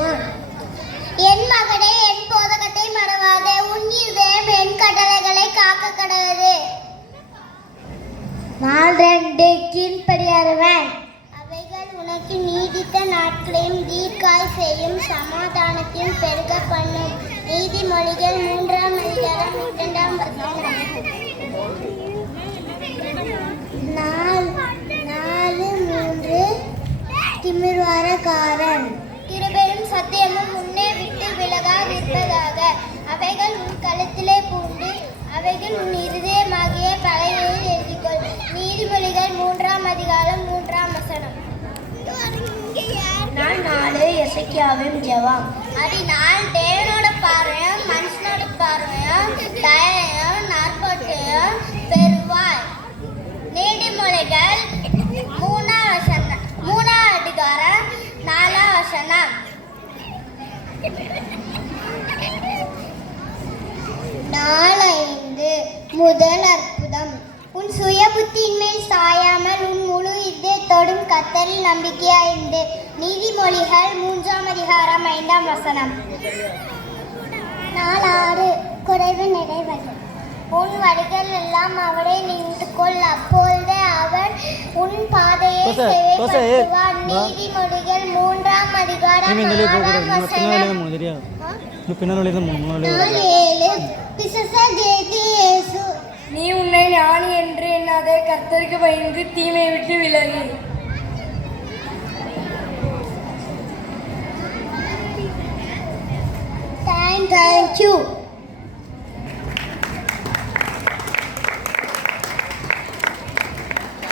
முடியுமா? என் மகனே, என் போதகத்தை மறவாதே. உன் இதயம் என் கட்டளைகளை காக்க கடவுது. நான் 2 கீழ்ப்படியாதவன். அவைகள் உனக்கு நீடித்த நாட்களையும் தீர்க்காய் செய்யும், சமாதானத்தையும் பெருக பண்ணும். நீதிமொழிகள் 3ஆம் அதிகாரம் 2ஆம் வசனம். 4:3 திமிர்வாரக்காரன். கிருபையும் சத்தியமும் முன்னே விட்டு விலகாதிருப்பதாக. அவைகள் உன் கழுத்திலே பூண்டு, அவைகள் உன் இருதயமாகிய பலகையில் எழுதிக்கொள். நீதிமொழிகள் 3ஆம் அதிகாரம் 3ஆம் வசனம். நான் 4 எசேக்கியாவின் ஜெபம். அதனால் தேவனோட பார்வையும் மனுஷனோட பார்வையும் தயையும் நற்போட்டையும் பெறுவாய். நீதிமொழிகள் 3ஆம் அதிகாரம் 4ஆம் வசனம். 4:5 முதல் அற்புதம். உன் சுய புத்தியின் மேல் சாயாமல் உன் முழு இதயத்தோடும் கர்த்தரில் நம்பிக்கையாயிருந்து. நீதிமொழிகள் 3ஆம் அதிகாரம் 5ஆம் வசனம். 4:6 குறைவு நிறைவது. உன் வழிகள் எல்லாம் அவரை நின்று கொள், அப்பொழுது அவர் உன் பாதையை செவ்வைப்படுத்துவார். நீதிமொழிகள் 3ஆம் அதிகாரம் 4ஆம் வசனம். 4:7 பிசாசு ஜெயித்து இயேசு. நீ உன்னை ஞானி என்று எண்ணாதே, கர்த்தருக்கு பயந்து தீமை விட்டு விலகு. Thank you.